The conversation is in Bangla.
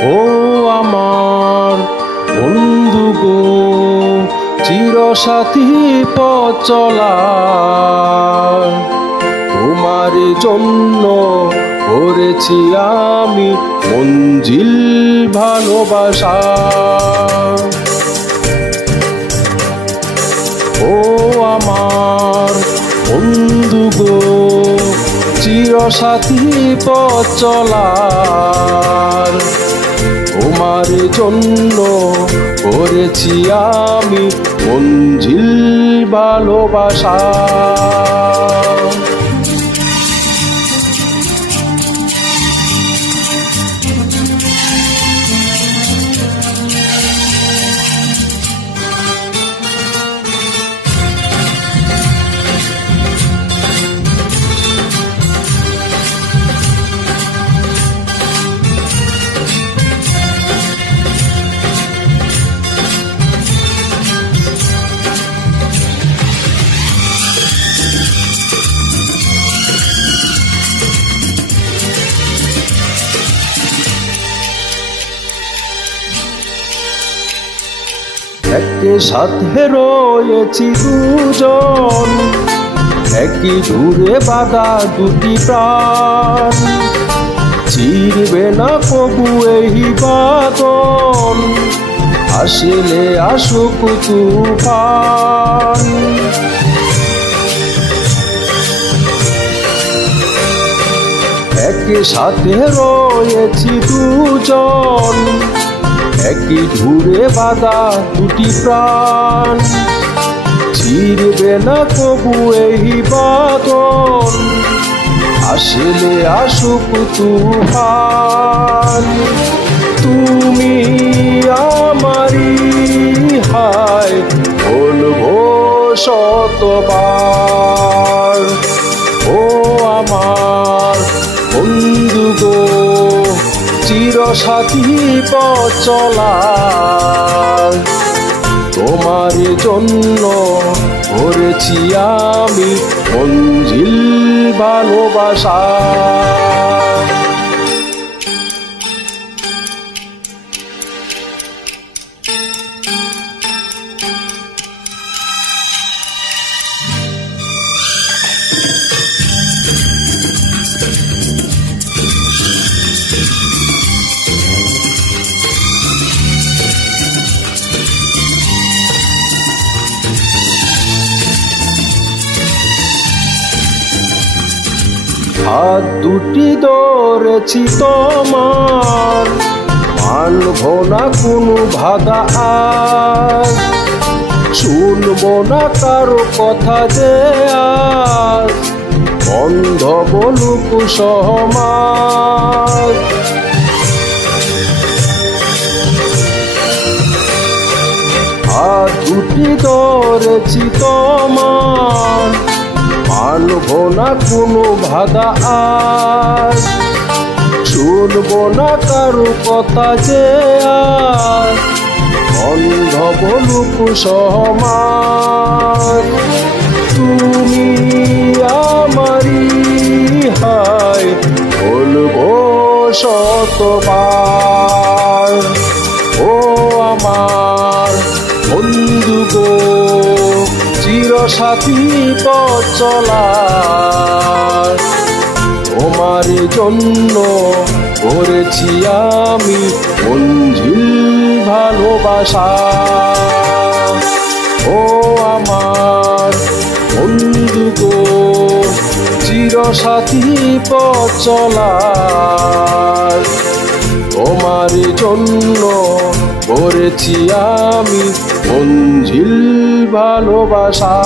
ও আমার বন্ধু গো, চিরসাথী পথ চলা, তোমার জন্য করেছি আমি মঞ্জিল ভালোবাসা। ও আমার বন্ধু গো, চিরসাথী পথ চলার, তোমার জন্য করেছি আমি মঞ্জিল ভালোবাসা। একসাথে রয়েছি দুজন, একই দূরে বাঁধা দুটি প্রাণ, চিরবে না কবু এই বাঁধন, আসলে আসুক তুফান। একসাথে রয়েছি দুজন, একই ধুরে বাঁধা দুটি প্রাণ, চিরবে না কবু এই বাঁধন, আসলে আসুক তুফান। তুমি আমারি হায় বলবো শতবার, ও আমার বন্ধু গো, চিরসাথী পথ চলার, তোমার জন্য করেছি আমি মঞ্জিল ভালোবাসা। হাত দুটি ধরেছি তোমার, মানব না কোনো বাধা আজ, শুনব না কারো কথা যে আজ বন্ধ বলুক সমাজ। হাত দুটি ধরেছি তোমার, মানব না কোনো বাধা আজ, শুনব না কারো কথা যে আজ বন্ধ বলুক সমাজ। তুমি আমারি হায় বলবো শতবার, ও আমার বন্ধু গো, চিরসাথী পথ চলার, তোমার জন্য করেছি আমি মঞ্জিল ভালোবাসা। ও আমার বন্ধু গো, চিরসাথী পথ চলার, তোমার জন্য করেছি আমি মঞ্জিল ভালোবাসা।